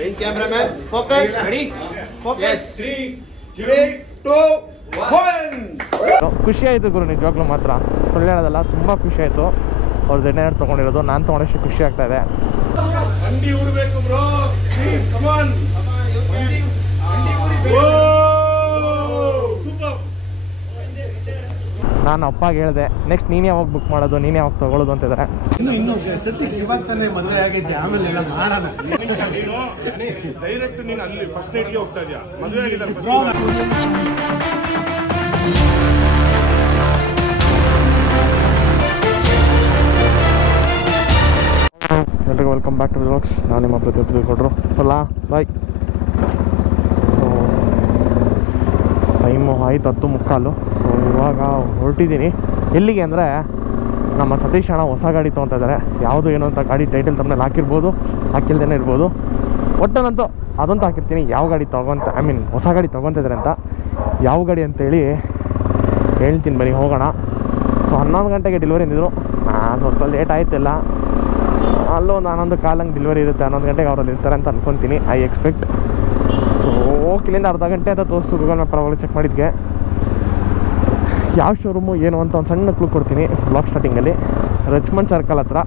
Main cameraman, focus. Ready? Focus. 3, 2, 1. ಖುಷಿ ಆಯಿತು ಗುರು, ನಿಜವಾಗ್ಲೂ ಮಾತ್ರ ಸುಳ್ಳು ಹೇಳೋದಲ್ಲ, ತುಂಬ ಖುಷಿ ಆಯಿತು. ಅವ್ರು Z9 ತೊಗೊಂಡಿರೋದು, ನಾನು ತೊಗೊಂಡಷ್ಟು ಖುಷಿ ಆಗ್ತಾ ಇದೆ. ಅಂಡಿ ಉಡಬೇಕು ಬ್ರೋ, ಪ್ಲೀಸ್ ಕಮ್ ಆನ್. ನಾನು ಅಪ್ಪಗೆ ಹೇಳಿದೆ, ನೆಕ್ಸ್ಟ್ ನೀನೇ ಯಾವಾಗ ಬುಕ್ ಮಾಡೋದು, ನೀನೇ ಯಾವಾಗ ತೊಗೊಳ್ಳೋದು ಅಂತಿದ್ದಾರೆ. ಇನ್ನು ಸದ್ಯಕ್ಕೆ ಇವಾಗ ತಾನೇ ಮದುವೆ ಆಗೈತೆ, ಆಮೇಲೆ ಎಲ್ಲ ಮಾಡೋಣ. ನೀನು ಡೈರೆಕ್ಟ್ ನೀನು ಅಲ್ಲಿ ಫಸ್ಟ್ ನೈಟ್ಗೆ ಹೋಗ್ತಾ ಇದೆಯಾ? ಮದುವೆ ಆಗಿದ್ದಾರೆ. ಎಲ್ರಿಗೂ ವೆಲ್ಕಮ್ ಬ್ಯಾಕ್ ಟು ವ್ಲಾಗ್ಸ್. ನಾನು ನಿಮ್ಮ ಪ್ರತಿಯೊಬ್ಬರು ಕೊಟ್ಟರು ಅಲ್ಲ ಬಾಯ್. ಸೊ ಟೈಮು ಆಯ್ತು 10:15. ಸೊ ಇವಾಗ ಹೊರಟಿದ್ದೀನಿ. ಎಲ್ಲಿಗೆ ಅಂದರೆ ನಮ್ಮ ಸತೀಶ್ ಅಣ್ಣ ಹೊಸ ಗಾಡಿ ತೊಗೊತಾ ಇದ್ದಾರೆ. ಯಾವುದು ಏನು ಅಂತ ಗಾಡಿ ಟೈಟಲ್ ತಮ್ಮಲ್ಲಿ ಹಾಕಿರ್ಬೋದು, ಹಾಕಿಲ್ದೇನೆ ಇರ್ಬೋದು. ಒಟ್ಟನಂತೂ ಅದಂತೂ ಹಾಕಿರ್ತೀನಿ ಯಾವ ಗಾಡಿ ಹೊಸ ಗಾಡಿ ತೊಗೊತಿದ್ದಾರೆ ಅಂತ. ಯಾವ ಗಾಡಿ ಅಂತೇಳಿ ಹೇಳ್ತೀನಿ, ಬನ್ನಿ ಹೋಗೋಣ. ಸೊ 11 ಗಂಟೆಗೆ ಡೆಲಿವರಿ ಅಂದಿದ್ರು. ಸ್ವಲ್ಪ ಲೇಟ್ ಆಯ್ತಿಲ್ಲ, ಅಲ್ಲೂ ನಾನೊಂದು ಕಾಲಂಗೆ ಡೆಲಿವರಿ ಇರುತ್ತೆ, 11 ಗಂಟೆಗೆ ಅವರಲ್ಲಿ ಇರ್ತಾರೆ ಅಂತ ಅನ್ಕೊತೀನಿ, ಐ ಎಕ್ಸ್ಪೆಕ್ಟ್. ಸೊ ಇಲ್ಲಿಂದ ಅರ್ಧ ಗಂಟೆ ಅಂತ ತೋರಿಸ್ತು ಗೂಗಲ್ ಮ್ಯಾಪ್ ಪರವಾಗಿ ಚೆಕ್ ಮಾಡಿದ್ದೆ. ಯಾವ ಶೋರೂಮು ಏನು ಅಂತ ಒಂದು ಸಣ್ಣ ಕ್ಲೂ ಕೊಡ್ತೀನಿ ಬ್ಲಾಗ್ ಸ್ಟಾರ್ಟಿಂಗಲ್ಲಿ. ರಿಚ್ಮಂಡ್ ಸರ್ಕಲ್ ಹತ್ರ,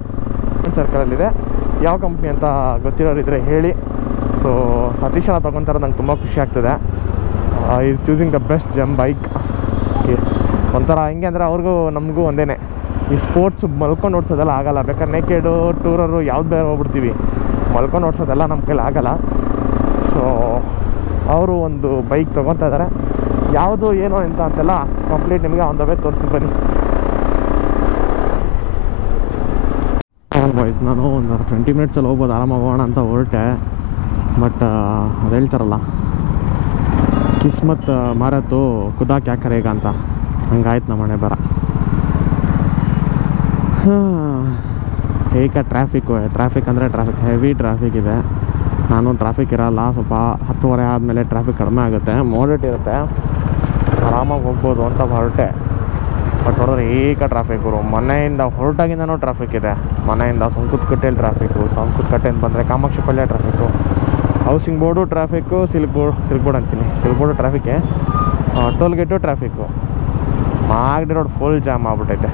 ಸರ್ಕಲಲ್ಲಿದೆ. ಯಾವ ಕಂಪ್ನಿ ಅಂತ ಗೊತ್ತಿರೋರಿದ್ರೆ ಹೇಳಿ. ಸೊ ಸತೀಶ್ ಅಣ್ಣ ತೊಗೊತಾರೆ, ನಂಗೆ ತುಂಬ ಖುಷಿ ಆಗ್ತದೆ. Is choosing the best gym bike. Okay, ಒಂಥರ ಹೆಂಗೆ ಅಂದರೆ ಅವ್ರಿಗೂ ನಮಗೂ ಒಂದೇ. ಈ ಸ್ಪೋರ್ಟ್ಸ್ ಮಲ್ಕೊಂಡು ಓಡಿಸೋದೆಲ್ಲ ಆಗೋಲ್ಲ. ಬೇಕಾದ್ರೆ ನೇಕೆಡು ಟೂರರು ಯಾವ್ದು ಬೇರೆ ಹೋಗ್ಬಿಡ್ತೀವಿ, ಮಲ್ಕೊಂಡು ಓಡಿಸೋದೆಲ್ಲ ನಮ್ಮ ಕೈಲಿ ಆಗೋಲ್ಲ. ಸೊ ಅವರು ಒಂದು ಬೈಕ್ ತೊಗೊತಾ ಇದ್ದಾರೆ. ಯಾವುದು ಏನು ಅಂತ ಅಂತೆಲ್ಲ ಕಂಪ್ಲೀಟ್ ನಿಮಗೆ ಆನ್ ದ ವೇ ತೋರಿಸಿ ಬನ್ನಿ. ಬಾಯ್ಸ್, ನಾನು ಒಂದು 20 ಮಿನಿಟ್ಸಲ್ಲಿ ಹೋಗ್ಬೋದು, ಆರಾಮಾಗಿ ಹೋಗೋಣ ಅಂತ ಹೊರಟೆ. ಬಟ್ ಅದು ಹೇಳ್ತಾರಲ್ಲ, ಕಿಸ್ಮತ್ ಮಾರತ್ತು ಖುದಾ ಕ್ಯಾ ಕರೇಗ ಅಂತ, ಹಂಗಾಯ್ತು ನಮ್ಮ ಮನೆ ಬರ. ಏಕ ಟ್ರಾಫಿಕ್ ಅಂದರೆ ಹೆವಿ ಟ್ರಾಫಿಕ್ ಇದೆ. ನಾನು ಟ್ರಾಫಿಕ್ ಇರೋಲ್ಲ, ಸ್ವಲ್ಪ 10:30 ಆದಮೇಲೆ ಟ್ರಾಫಿಕ್ ಕಡಿಮೆ ಆಗುತ್ತೆ, ಮೋಡೇಟ್ ಇರುತ್ತೆ, ಆರಾಮಾಗಿ ಹೋಗ್ಬೋದು ಅಂತ ಹೊರಟೆ. ಬಟ್ ಹೊರಡ್ರೆ ಏಕ ಟ್ರಾಫಿಕ್ ಗುರು. ಮನೆಯಿಂದ ಹೊರಟಾಗಿಂದನೂ ಟ್ರಾಫಿಕ್ ಇದೆ. ಮನೆಯಿಂದ ಸಂಕುತ್ಕಟ್ಟೆಯಲ್ಲಿ ಟ್ರಾಫಿಕ್ಕು, ಸಂಕುತ್ಕಟ್ಟೆಯಿಂದ ಬಂದರೆ Kamakshipalya traffic, housing board traffic, silk board ಅಂತೀನಿ, ಸಿಲ್ಕ್ ಬೋರ್ಡು ಟ್ರಾಫಿಕ್ಕೆ, toll gate traffic, Magadi road full jam ಆಗ್ಬಿಟ್ಟೈತೆ.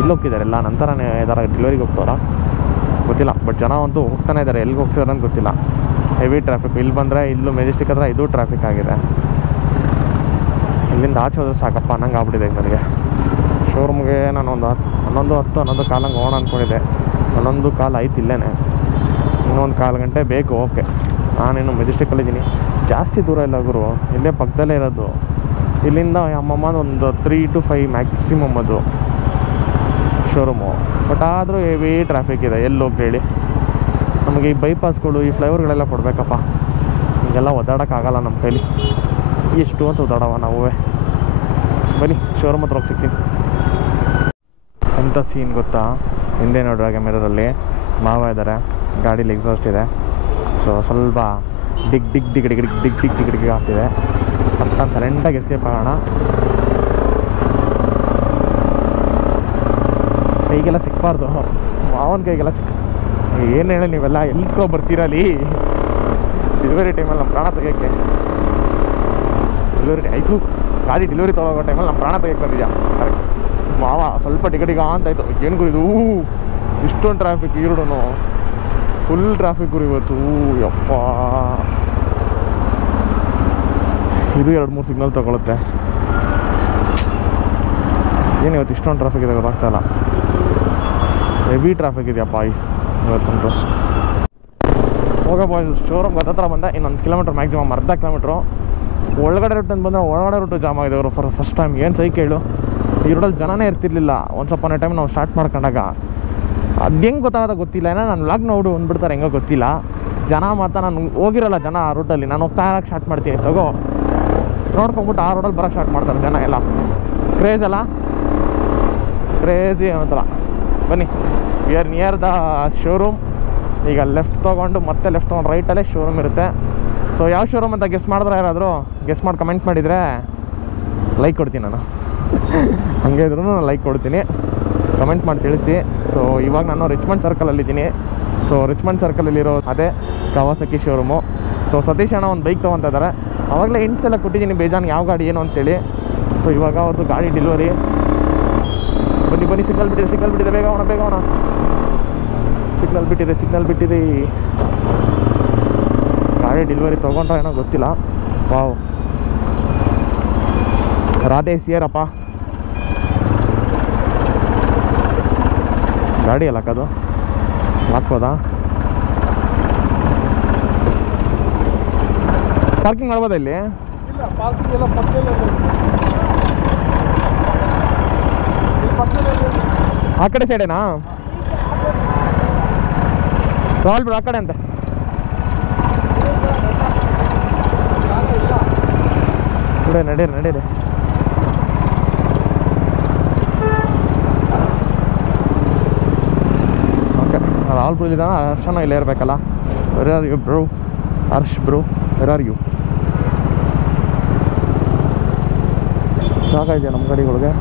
ಇಲ್ಲಿ ಹೋಗ್ತಿದ್ದಾರೆ ಎಲ್ಲ, ನಂತರನೇ ಇದರ ಡೆಲಿವರಿಗೆ ಹೋಗ್ತಾರ ಗೊತ್ತಿಲ್ಲ. ಬಟ್ ಜನ ಅಂತೂ ಹೋಗ್ತಾನೆ ಇದ್ದಾರೆ, ಎಲ್ಲಿಗೆ ಹೋಗ್ತಿದ್ದಾರೆ ಅಂತ ಗೊತ್ತಿಲ್ಲ. Heavy traffic. ಇಲ್ಲಿ ಬಂದರೆ ಇಲ್ಲೂ ಮೆಜೆಸ್ಟಿಕ್ ಹತ್ರ ಇದು ಟ್ರಾಫಿಕ್ ಆಗಿದೆ. ಇಲ್ಲಿಂದ ಆಚೆ ಹೋದ್ರೆ ಸಾಕಪ್ಪ ಅನ್ನಂಗೆ ಆಗ್ಬಿಟ್ಟಿದೆ ನನಗೆ. ಶೋರೂಮ್ಗೆ ನಾನು ಒಂದು 11:10 ಕಾಲಂಗೆ ಹೋಗೋಣ ಅಂದ್ಕೊಂಡಿದ್ದೆ. 11 ಕಾಲು ಆಯ್ತು ಇಲ್ಲೇ, ಇನ್ನೊಂದು 1/4 ಗಂಟೆ ಬೇಕು. ಓಕೆ, ನಾನಿನ್ನು ಮೆಜೆಸ್ಟಿಕ್ಕಲ್ಲಿದ್ದೀನಿ, ಜಾಸ್ತಿ ದೂರ ಇಲ್ಲ ಗುರು, ಇಲ್ಲೇ ಪಕ್ಕದಲ್ಲೇ ಇರೋದು. ಇಲ್ಲಿಂದ ಅಮ್ಮಮ್ಮ ಒಂದು 3 to 5 ಮ್ಯಾಕ್ಸಿಮಮ್ ಅದು ಶೋರೂಮು. ಬಟ್ ಆದರೂ ಹೆವಿ ಟ್ರಾಫಿಕ್ ಇದೆ. ಎಲ್ಲಿ ಹೋಗಿ ಹೇಳಿ, ನಮಗೆ ಈ ಬೈಪಾಸ್ಗಳು, ಈ ಫ್ಲೈಓವರ್ಗಳೆಲ್ಲ ಕೊಡಬೇಕಪ್ಪ. ಹೀಗೆಲ್ಲ ಓದಾಡೋಕ್ಕಾಗಲ್ಲ ನಮ್ಮ ಕೈಲಿ, ಎಷ್ಟು ಅಂತ ಓದಾಡವ ನಾವು. ಬನ್ನಿ ಶೋರೂಮ್ ಹತ್ರ ಹೋಗಿ ಸಿಗ್ತೀನಿ. ಎಂಥ ಸೀನ್ ಗೊತ್ತಾ, ಹಿಂದೆ ನೋಡುವಾಗ ಮಿರರಲ್ಲಿ ಮಾವ ಇದ್ದಾರೆ, ಗಾಡೀಲಿ ಎಕ್ಸಾಸ್ಟ್ ಇದೆ. ಸೊ ಸ್ವಲ್ಪ ಡಿಗ್ ಆಗ್ತಿದೆ. ಅಂತ ಸರೆಂಟಾಗಿ ಎಸ್ಕೇಪ್ ಆಗೋಣ. ಕೈಗೆಲ್ಲ ಸಿಕ್ಕಬಾರ್ದು, ಮಾವನ ಕೈಗೆಲ್ಲ ಏನು ಹೇಳಿ ನೀವೆಲ್ಲ ಎಲ್ಕೋ ಬರ್ತೀರಲ್ಲಿ. ಡೆಲಿವರಿ ಟೈಮಲ್ಲಿ ನಮ್ಮ ಪ್ರಾಣ ತೆಗಿಯೋಕ್ಕೆ, ಆಯಿತು ಗಾಡಿ ಡೆಲಿವರಿ ತೊಗೊಳೋ ಟೈಮಲ್ಲಿ ನಮ್ಮ ಪ್ರಾಣ ತೆಗಿಯೋಕ್ಕೆ ಬಂದಿದ್ಯಾ ಕರೆಕ್ಟ್. ಮಾವ ಸ್ವಲ್ಪ ಟಿಕೆಟಿಗೆ ಅಂತಾಯಿತು. ಏನು ಗುರಿದು ಇಷ್ಟೊಂದು ಟ್ರಾಫಿಕ್, ಈರುಡನು ಫುಲ್ ಟ್ರಾಫಿಕ್ ಗುರು ಇವತ್ತು. ಯಪ್ಪ, ಇದು 2-3 ಸಿಗ್ನಲ್ ತೊಗೊಳುತ್ತೆ. ಏನು ಇವತ್ತು ಇಷ್ಟೊಂದು ಟ್ರಾಫಿಕ್ ಇದೆ ಗೊತ್ತಾಗ್ತಾಯಿಲ್ಲ. ಹೆವಿ ಟ್ರಾಫಿಕ್ ಇದೆಯಪ್ಪ ಇವತ್ತಂತೂ. ಹೋಗೋ ಬಾಯ್ಸ್, ಶೋರೂಮ್ ಹತ್ರ ಬಂದೆ. ಇನ್ನೊಂದು ಕಿಲೋಮೀಟ್ರ್ ಮ್ಯಾಕ್ಸಿಮಮ್, ಅರ್ಧ ಕಿಲೋಮೀಟ್ರು. ಒಳಗಡೆ ರೂಟ್ ಅಂತ ಬಂದರೆ ಒಳಗಡೆ ರೂಟು ಜಾಮ್ ಆಗಿದೆ ಅವರು ಫಸ್ಟ್ ಟೈಮ್. ಏನು ಸೈ ಕೇಳು, ಈ ರೋಡಲ್ಲಿ ಜನನೇ ಇರ್ತಿರ್ಲಿಲ್ಲ ಒಂದು ಸ್ವಲ್ಪ ಟೈಮ್ ನಾವು ಸ್ಟಾರ್ಟ್ ಮಾಡ್ಕೊಂಡಾಗ. ಅದು ಹೆಂಗೆ ಗೊತ್ತಾಗೋದ ಗೊತ್ತಿಲ್ಲ, ಏನೋ ನಾನು ವ್ಲಾಗ್ ನೋಡಿ ಬಂದ್ಬಿಡ್ತಾರೆ ಹೆಂಗೋ ಗೊತ್ತಿಲ್ಲ. ಜನ ಮಾತ್ರ ನಾನು ಹೋಗಿರಲ್ಲ ಜನ ಆ ರೂಟಲ್ಲಿ, ನಾನು ಹೋಗ್ತಾ ಇರೋಕ್ಕೆ ಸ್ಟಾರ್ಟ್ ಮಾಡ್ತೀನಿ ತಗೋ ನೋಡ್ಕೊಂಬಿಟ್ಟು ಆ ರೋಡಲ್ಲಿ ಬರೋಕ್ಕೆ ಸ್ಟಾರ್ಟ್ ಮಾಡ್ತಾರೆ ಜನ ಎಲ್ಲ. ಕ್ರೇಜ್ ಅಲ್ಲ, ಕ್ರೇಜಿ ಅನ್ನೋತರ. ಬನ್ನಿ, we are near the showroom. ಈಗ ಲೆಫ್ಟ್ ತೊಗೊಂಡು ಮತ್ತೆ ಲೆಫ್ಟ್ ತೊಗೊಂಡು ರೈಟಲ್ಲೇ ಶೋರೂಮ್ ಇರುತ್ತೆ. ಸೊ ಯಾವ ಶೋರೂಮ್ ಅಂತ ಗೆಸ್ ಮಾಡಿದ್ರೆ, ಯಾರಾದರೂ ಗೆಸ್ ಮಾಡಿ ಕಮೆಂಟ್ ಮಾಡಿದರೆ ಲೈಕ್ ಕೊಡ್ತೀನಿ ನಾನು. ಹಾಗೆ ಇದ್ರೂ ನಾನು ಲೈಕ್ ಕೊಡ್ತೀನಿ, ಕಮೆಂಟ್ ಮಾಡಿ ತಿಳಿಸಿ. ಸೊ ಇವಾಗ ನಾನು ರಿಚ್ಮಂಡ್ ಸರ್ಕಲಲ್ಲಿದ್ದೀನಿ. ಸೊ ರಿಚ್ಮಂಡ್ ಸರ್ಕಲಲ್ಲಿರೋ ಅದೇ ಕವಾಸಕಿ ಶೋರೂಮು. ಸೊ ಸತೀಶ್ ಅಣ್ಣ ಒಂದು ಬೈಕ್ ತೊಗೊತಾ ಇದ್ದಾರೆ. ಆವಾಗಲೇ ಹಿಂಟ್ಸ್ ಎಲ್ಲ ಕೊಟ್ಟಿದ್ದೀನಿ ಬೇಜಾನ್ ಯಾವ ಗಾಡಿ ಏನು ಅಂತೇಳಿ. ಸೊ ಇವಾಗ ಅವ್ರದ್ದು ಗಾಡಿ ಡೆಲಿವರಿ. ಬನ್ನಿ ಸಿಗ್ನಲ್ ಬಿಟ್ಟಿದೆ ಬೇಗ ಹೋಣ ಸಿಗ್ನಲ್ ಬಿಟ್ಟಿದೆ. ಗಾಡಿ ಡೆಲಿವರಿ ತೊಗೊಂಡ್ರೆ ಏನೋ ಗೊತ್ತಿಲ್ಲ. ವಾವ್, ರಾಧೆ ಸಿಯರಪ್ಪ ಗಾಡಿ ಅಲ್ಲ ಅದು ಹಾಕ್ಬೋದಾ? ಪಾರ್ಕಿಂಗ್ ಮಾಡ್ಬೋದಾ ಇಲ್ಲಿ? ಆ ಕಡೆ ಸೈಡೇನಾ? ರಾಲ್ ಬಿಡು ಆ ಕಡೆ ಅಂತ. ನಡೀರಿ ಓಕೆ. ರಾಲ್ಪುರ ಇದ್ದಾನ ಹರ್ಷನ ಇಲ್ಲೇ ಇರಬೇಕಲ್ಲ. Where are you bro? Harsh bro, where are you? ಸಾಕಾಗಿದೆಯಾ ನಮ್ಮ ಗಾಡಿಗಳಿಗೆ?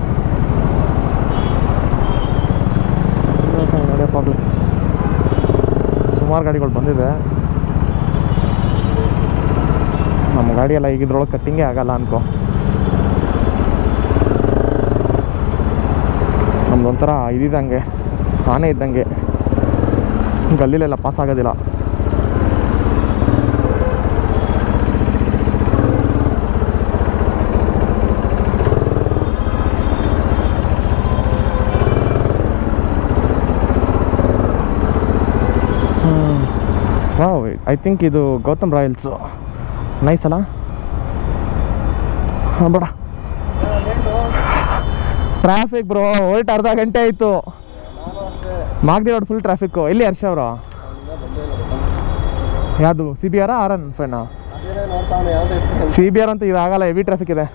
ನಡೆಯಪ್ಪಾಗಲಿ, ಸುಮಾರು ಗಾಡಿಗಳು ಬಂದಿದೆ. ನಮ್ಮ ಗಾಡಿ ಎಲ್ಲ ಈಗ ಇದ್ರೊಳಗೆ ಕಟ್ಟಿಂಗೇ ಆಗಲ್ಲ ಅನ್ಕೋ. ನಮ್ದೊಂಥರ ಇದ್ದಂಗೆ ಆನೆ ಇದ್ದಂಗೆ, ಗಲ್ಲಿಲೆಲ್ಲ ಪಾಸ್ ಆಗೋದಿಲ್ಲ. ವಾವ್, ಐ ಥಿಂಕ್ ಇದು ಗೌತಮ್ ರಾಯಲ್ಸು. ನೈಸ್ ಅಲ್ಲ? ಹಾಂ ಬೇಡ, ಟ್ರಾಫಿಕ್ ಬ್ರೋ, ಹೊರಟು ಅರ್ಧ ಗಂಟೆ ಆಯಿತು. Magadi road full traffic. ಎಲ್ಲಿ ಹರ್ಷ ಅವರು? ಯಾವುದು CBR RN5? CBR ಅಂತ ಇದಾಗಲ್ಲ, ಹೆವಿ ಟ್ರಾಫಿಕ್ ಇದೆ.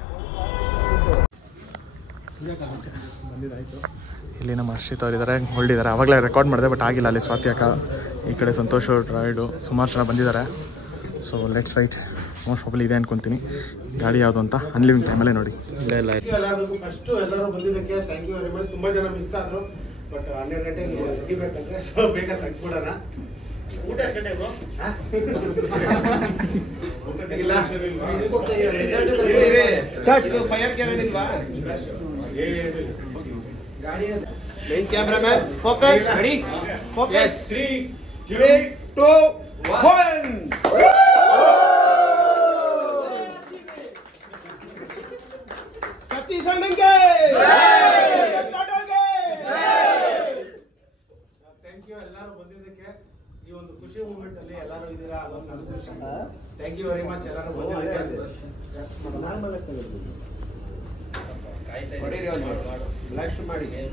ಇಲ್ಲಿ ನಮ್ಮ ಹರ್ಷಿತ್ ಅವರಿದ್ದಾರೆ, ಹೊರಡಿದ್ದಾರೆ. ಆವಾಗಲೇ ರೆಕಾರ್ಡ್ ಮಾಡಿದೆ ಬಟ್ ಆಗಿಲ್ಲ. ಅಲ್ಲಿ ಸ್ವಾತಿ ಅಕ್ಕ, ಈ ಕಡೆ ಸಂತೋಷ್ ರೈಡು, ಸುಮಾರು ಜನ ಬಂದಿದ್ದಾರೆ. So let's right. Most probably ಇದೆ ಅನ್ಕೊಂತೀನಿ. ಗಾಡಿ ಯಾವುದು ಅಂತ ಅನ್ಲಿವಿಂಗ್ ಟೈಮಲ್ಲೇ ನೋಡಿ. ಎಲ್ಲರಿಗೂ ಫಸ್ಟ್ ಎಲ್ಲರೂ ಬಂದಿದ್ದಕ್ಕೆ ಥ್ಯಾಂಕ್ ಯು ವೆರಿ ಮಚ್. ತುಂಬ ಜನ ಮಿಸ್ ಆದರು, ಬಟ್ 12 ಗಂಟೆಗೆ ಮುಗಿಬೇಕಂದ್ರೆ ಸೊ ಬೇಗ ತಗ್ಬಿಡೋಣ. ಊಟ ಎಷ್ಟು ಗಂಟೆ ಬ್ರೋ? ಸ್ಟಾರ್ಟ್. ಫೈರ್ ಕ್ಯಾರನಿಲ್ವಾ? Main cameraman focus. Ready? Focus. 3 2 1. Satish ಅಣ್ಣಂಗೆ ಥ್ಯಾಂಕ್ ಯು ಎಲ್ಲರೂ ಬಂದಿದ್ದಕ್ಕೆ. ಈ ಒಂದು ಖುಷಿ ಮೂಮೆಂಟ್ ಅಲ್ಲಿ ಎಲ್ಲರೂ ಇದ್ದೀರಾ, ಅದೊಂದು ನನ್ನ ಖುಷಿ. ಥ್ಯಾಂಕ್ ಯು ವೆರಿ ಮಚ್ ಎಲ್ಲರೂ ಬಂದಿದ್ದಕ್ಕೆ. ಬ್ಲಾಸ್ಟ್ ಮಾಡಿ ಏನು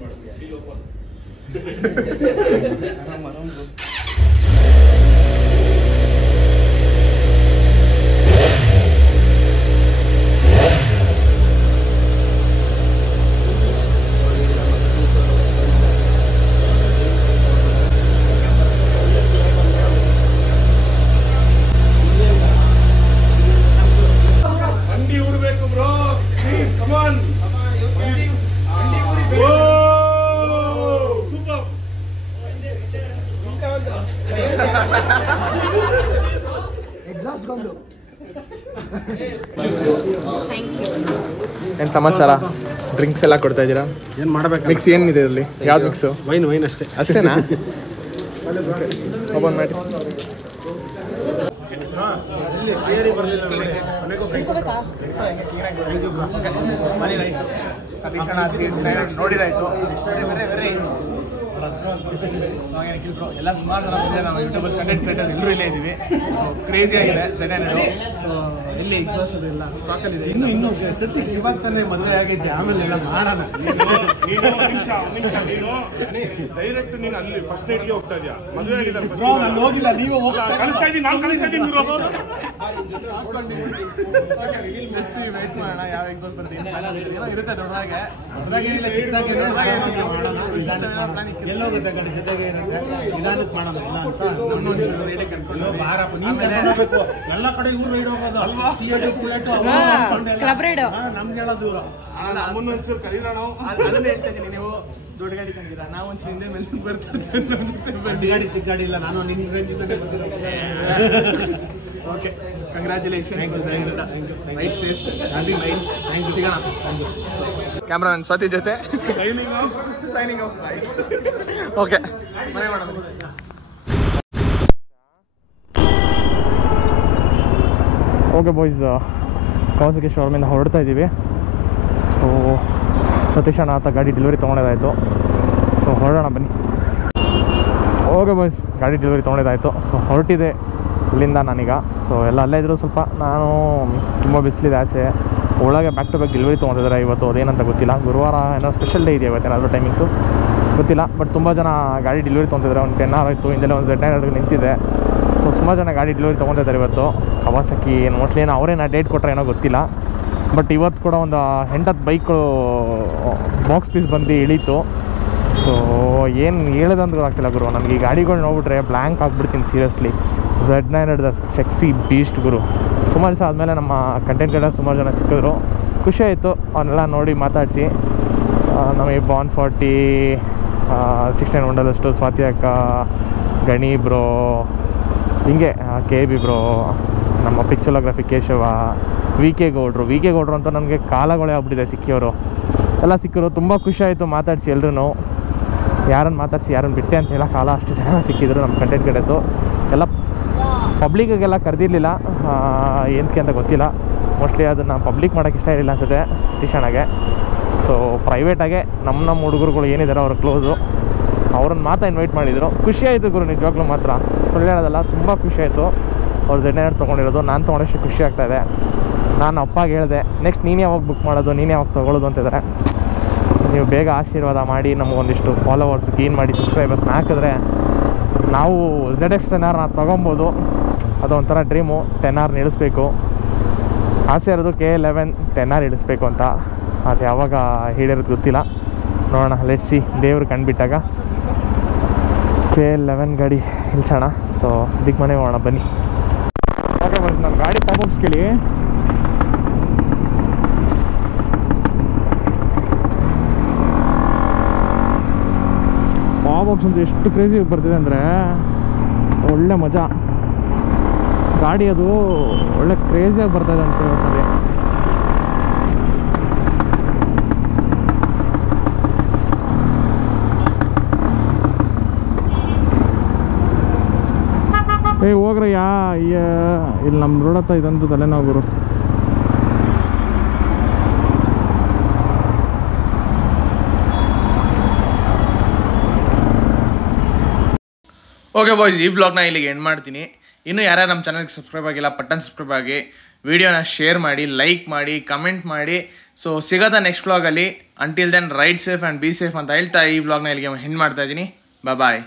ಸಮಾಚಾರ? ಡ್ರಿಂಕ್ಸ್ ಎಲ್ಲ ಕೊಡ್ತಾ ಇದ್ದೀರಾ? ಏನು ಮಾಡಬೇಕು? ಮಿಕ್ಸ್ ಏನಿದೆ ಇದರಲ್ಲಿ? ಯಾವ್ದು ಮಿಕ್ಸು? ವೈನ್ ಅಷ್ಟೇ. ಅಷ್ಟೇನಾ? ಓಪನ್ ಮಾಡಿ. ನೋಡಿದಾಯ್ತು ಎಲ್ಲ ಸುಮಾರು ಜನ ಬಂದಿದೆ. ನಾವು ಯೂಟ್ಯೂಬಲ್ಲಿ ಕಂಟೆಂಟ್ ಕ್ರಿಯೇಟರ್ಸ್ ಎಲ್ಲರೂ ಇಲ್ಲೇ ಇದ್ದೀವಿ. ಸೊ ಕ್ರೇಜಿ ಆಗಿದೆ Z100. ಸೊ ಇಲ್ಲಿ ಎಕ್ಸಾಸ್ಟ್ ಅದೆಲ್ಲ ಸ್ಟಾಕಲ್ಲಿ ಇದೆ. ಇನ್ನು ಸದ್ಯಕ್ಕೆ ಇವಾಗ ತಾನೇ ಮದುವೆ ಆಗೈತೆ, ಆಮೇಲೆ ಎಲ್ಲ ಮಾಡೋಣ. ನಿಮಿಷ ನೀನು ಡೈರೆಕ್ಟ್ ನೀನು ಅಲ್ಲಿ ಫಸ್ಟ್ ನೈಟ್ಗೆ ಹೋಗ್ತಾ ಇದೆಯಾ? ಮದುವೆ ಆಗಿದೆ ನಾನು ಹೋಗಿಲ್ಲ, ನೀವು ಕಳಿಸ್ತಾ ಇದ್ದೀನಿ. ನಾನು ಕಳಿಸ್ತಾ ಇದ್ದೀನಿ. ವೇಟ್ ಮಾಡೋಣ ಯಾವ ಎಕ್ಸಾಸ್ಟ್ ಬರ್ತೀನಿ. ಏನೋ ಇರುತ್ತೆ ದೊಡ್ಡದಾಗೆ, ದೊಡ್ಡದಾಗೇನಿಲ್ಲ, ಚಿಕ್ಕದಾಗೇನೆ ಮಾಡೋಣ. ಎಲ್ಲೋಗುತ್ತೆ ಗಾಡಿ ಜೊತೆಗೆ ಇರುತ್ತೆ, ನಿಧಾನಕ್ಕೆ ಮಾಡೋಣ ಎಲ್ಲ ಅಂತ. ಬಾರಪ್ಪ, ನೀನ್ ಕರ್ಕೊಂಡೋಗ್ಬೇಕು ಎಲ್ಲ ಕಡೆ. ಇವ್ರು ರೈಡ್ ಹೋಗೋದು ಸಿಎಡ್ ಕುಲೆಟ್ ನಮ್ಗೆ ಹೇಳೋದು ಇವರು. ನಮ್ಮನ್ನ ಒಂಚೂರು ಕರೀಲ ನಾವು. ಅದನ್ನೇ ಹೇಳ್ತಾ ಇದ್ದೀನಿ, ನೀವು ದೊಡ್ಡ ಗಾಡಿ ತಂದಿರಾ, ನಾವು ಒಂದು ಹಿಂದೆ ಮೇಲೆ ಬರ್ತಿರ್ತೀವಿ ನಮ್ಮ ಜೊತೆ ದೊಡ್ಡ ಗಾಡಿ ಚಿಕ್ಕ ಗಾಡಿ ಇಲ್ಲ, ನಾನು ನಿಮ್ಮ ರೇಂಜಿಂದಾನೆ ಬಂದಿರೋದು. Okay, congratulation. Right safe, happy rides. ಸಿಗೋಣ. ಕ್ಯಾಮ್ರಾಮನ್ ಸ್ವಾತಿ ಜೊತೆ ಸೈನಿಂಗ್ ಆಫ್. ಬಾಯ್. ಓಕೆ, ಮನೆ ಮಾಡೋಣ. ಓಕೆ ಬಾಯ್ಸ್, ಕವಾಸಕಿ ಶೋರೂಮಿಂದ ಹೊರಡ್ತಾ ಇದ್ದೀವಿ. ಸೊ ಸತೀಶ್ ಅಣ್ಣ ಆತ ಗಾಡಿ ಡೆಲಿವರಿ ತೊಗೊಂಡೋದಾಯಿತು. ಸೊ ಹೊರಡೋಣ ಬನ್ನಿ. ಓಕೆ ಬಾಯ್ಸ್, ಗಾಡಿ ಡೆಲಿವರಿ ತೊಗೊಂಡೋದಾಯಿತು. ಸೊ ಹೊರಟಿದೆ ಇಲ್ಲಿಂದ ನಾನೀಗ. ಸೊ ಎಲ್ಲ ಅಲ್ಲೇ ಇದ್ರು. ಸ್ವಲ್ಪ ನಾನು ತುಂಬ ಬಿಸಿಲಿದೆ ಆಚೆ, ಒಳಗೆ ಬ್ಯಾಕ್ ಟು ಬ್ಯಾಕ್ ಡೆಲಿವರಿ ತೊಗೊಂಡಿದ್ದಾರೆ ಇವತ್ತು. ಅದೇನಂತ ಗೊತ್ತಿಲ್ಲ, ಗುರುವಾರ ಏನೋ ಸ್ಪೆಷಲ್ ಡೇ ಇದೆ ಇವತ್ತೇನಾದರೂ ಟೈಮಿಂಗ್ಸು ಗೊತ್ತಿಲ್ಲ. ಬಟ್ ತುಂಬ ಜನ ಗಾಡಿ ಡೆಲಿವರಿ ತೊಗೊಂತಿದ್ದಾರೆ. ಒಂದು 10 hour ಆಯಿತು, ಹಿಂದೆಲ್ಲ ಒಂದು Z9 ನಿಂತಿದೆ. ಸೊ ಸುಮಾರು ಜನ ಗಾಡಿ ಡೆಲಿವರಿ ತೊಗೊಂತಿದ್ದಾರೆ ಇವತ್ತು. ಕವಾಸಕಿ ಏನು ಮೋಸ್ಟ್ಲಿ ಏನೋ ಅವರೇನು ಡೇಟ್ ಕೊಟ್ಟರೆ ಏನೋ ಗೊತ್ತಿಲ್ಲ. ಬಟ್ ಇವತ್ತು ಕೂಡ ಒಂದು 8-10 ಬೈಕ್ಗಳು ಬಾಕ್ಸ್ ಪೀಸ್ ಬಂದು ಇಳೀತು. ಸೊ ಏನು ಹೇಳೋದಂತ ಗೊತ್ತಾಗ್ತಿಲ್ಲ ಗುರು. ನನಗೆ ಈ ಗಾಡಿಗಳು ನೋಡ್ಬಿಟ್ರೆ ಬ್ಲ್ಯಾಂಕ್ ಆಗಿಬಿಡ್ತೀನಿ ಸೀರಿಯಸ್ಲಿ. Z9 ಸೆಕ್ಸಿ ಬೀಸ್ಟ್ ಗುರು. ಸುಮಾರು ದಿವಸ ಆದಮೇಲೆ ನಮ್ಮ ಕಂಟೆಂಟ್ ಕ್ರಿಯೇಟರ್ ಸುಮಾರು ಜನ ಸಿಕ್ಕಿದ್ರು, ಖುಷಿ ಆಯಿತು ಅವನ್ನೆಲ್ಲ ನೋಡಿ ಮಾತಾಡಿಸಿ. ನಮಗೆ ಬಾನ್ 40 69 ಹೊಂಡದಷ್ಟು, ಸ್ವಾತಿ ಅಕ್ಕ, ಗಣಿ ಬ್ರೋ, ಹಿಂಗೆ KB ಬ್ರೋ, ನಮ್ಮ ಪಿಕ್ಚಲೋಗ್ರಫಿ ಕೇಶವ, VK ಗೌಡ್ರು ಅಂತ ನನಗೆ ಕಾಲಗಳೇ ಆಗ್ಬಿಟ್ಟಿದೆ ಸಿಕ್ಕಿಯವರು ಎಲ್ಲ ಸಿಕ್ಕರು. ತುಂಬ ಖುಷಿ ಆಯಿತು ಮಾತಾಡಿಸಿ ಎಲ್ರೂ. ಯಾರನ್ನು ಮಾತಾಡಿಸಿ ಯಾರನ್ನು ಬಿಟ್ಟೆ ಅಂತ ಹೇಳೋ ಕಾಲ ಅಷ್ಟು ಜನ ಸಿಕ್ಕಿದ್ರು ನಮ್ಮ ಕಂಟೆಂಟ್ ಕ್ರಿಯೇಟರ್ಸು. ಎಲ್ಲ ಪಬ್ಲಿಕ್ಗೆಲ್ಲ ಕರೆದಿರಲಿಲ್ಲ, ಏನಕ್ಕೆ ಅಂತ ಗೊತ್ತಿಲ್ಲ. ಮೋಸ್ಟ್ಲಿ ಅದನ್ನು ಪಬ್ಲಿಕ್ ಮಾಡೋಕ್ಕೆ ಇಷ್ಟ ಇರಲಿಲ್ಲ ಅನ್ಸುತ್ತೆ ಸತೀಶ್ ಅಣ್ಣಗೆ. ಸೊ ಪ್ರೈವೇಟಾಗೆ ನಮ್ಮ ಹುಡುಗರುಗಳು ಏನಿದ್ದಾರೆ ಅವ್ರ ಕ್ಲೋಸು, ಅವ್ರನ್ನ ಮಾತ್ರ ಇನ್ವೈಟ್ ಮಾಡಿದರು. ಖುಷಿ ಆಯಿತು ಗುರು, ನಿಜವಾಗ್ಲೂ ಮಾತ್ರ ಸುಳ್ಳು ಹೇಳೋದಲ್ಲ, ತುಂಬ ಖುಷಿ ಆಯಿತು. ಅವ್ರು Z9 ತೊಗೊಂಡಿರೋದು, ನಾನು ತೊಗೊಂಡಷ್ಟು ಖುಷಿ ಆಗ್ತಾಯಿದೆ. ನಾನು ಅಪ್ಪಾಗೆ ಹೇಳಿದೆ, ನೆಕ್ಸ್ಟ್ ನೀನು ಯಾವಾಗ ಬುಕ್ ಮಾಡೋದು, ನೀನು ಯಾವಾಗ ತೊಗೊಳ್ಳೋದು ಅಂತಿದ್ದಾರೆ. ನೀವು ಬೇಗ ಆಶೀರ್ವಾದ ಮಾಡಿ ನಮಗೊಂದಿಷ್ಟು ಫಾಲೋವರ್ಸ್ ಗೇನ್ ಮಾಡಿ, ಸಬ್ಸ್ಕ್ರೈಬರ್ಸ್ನ ಹಾಕಿದ್ರೆ ನಾವು ZX 10R ತೊಗೊಬೋದು. ಅದೊಂಥರ ಡ್ರೀಮು. 10R ಇಳಿಸ್ಬೇಕು ಆಸೆ ಇರೋದು. KL11 10R ಇಳಿಸ್ಬೇಕು ಅಂತ. ಅದು ಯಾವಾಗ ಹೇಳಿರೋದು ಗೊತ್ತಿಲ್ಲ, ನೋಡೋಣ. ಲೆಟ್ಸಿ, ದೇವ್ರು ಕಂಡುಬಿಟ್ಟಾಗ KL11 ಗಾಡಿ ಇಳಿಸೋಣ. ಸೊ ಸದ್ಯಕ್ಕೆ ಮನೆ ಹೋಗೋಣ ಬನ್ನಿ. ಓಕೆ ಬಸ್, ನನ್ನ ಗಾಡಿ ಪಾಪಪ್ಸ್ ಕೇಳಿ. ಪಾಪಪ್ಸ್ ಅಂತ ಎಷ್ಟು ಕ್ರೇಜಿ ಬರ್ತಿದೆ ಅಂದರೆ ಒಳ್ಳೆ ಮಜಾ. ಗಾಡಿ ಅದು ಒಳ್ಳೆ ಕ್ರೇಜಿಯಾಗಿ ಬರ್ತಾಯಿದೆ ಅಂತ ಹೇಳ್ತಾರೆ. ಹೋಗ್ರಯ್ಯ, ಇಲ್ಲಿ ನಮ್ಮ ರೋಡ್ ಹತ್ತ ಇದಂತೂ ತಲೆನೋವು ಗುರು. ಓಕೆ ಬಾಯ್ಸ್, ಈ ವ್ಲಾಗ್ನ ಇಲ್ಲಿಗೆ ಎಂಡ್ ಮಾಡ್ತೀನಿ. ಇನ್ನೂ ಯಾರ್ಯಾರು ನಮ್ಮ ಚಾನಲ್ಗೆ ಸಬ್ಸ್ಕ್ರೈಬ್ ಆಗಿಲ್ಲ, ಪಟ್ಟನ್ ಸಬ್ಸ್ಕ್ರೈಬ್ ಆಗಿ, ವಿಡಿಯೋನ ಶೇರ್ ಮಾಡಿ, ಲೈಕ್ ಮಾಡಿ, ಕಮೆಂಟ್ ಮಾಡಿ. ಸೊ ಸಿಗೋದ ನೆಕ್ಸ್ಟ್ ವ್ಲಾಗಲ್ಲಿ. Until then ride safe and be safe ಅಂತ ಹೇಳ್ತಾ ಈ ವ್ಲಾಗ್ನ ಇಲ್ಲಿಗೆ ಎಂಡ್ ಮಾಡ್ತಾ ಇದ್ದೀನಿ. ಬಾಯ್.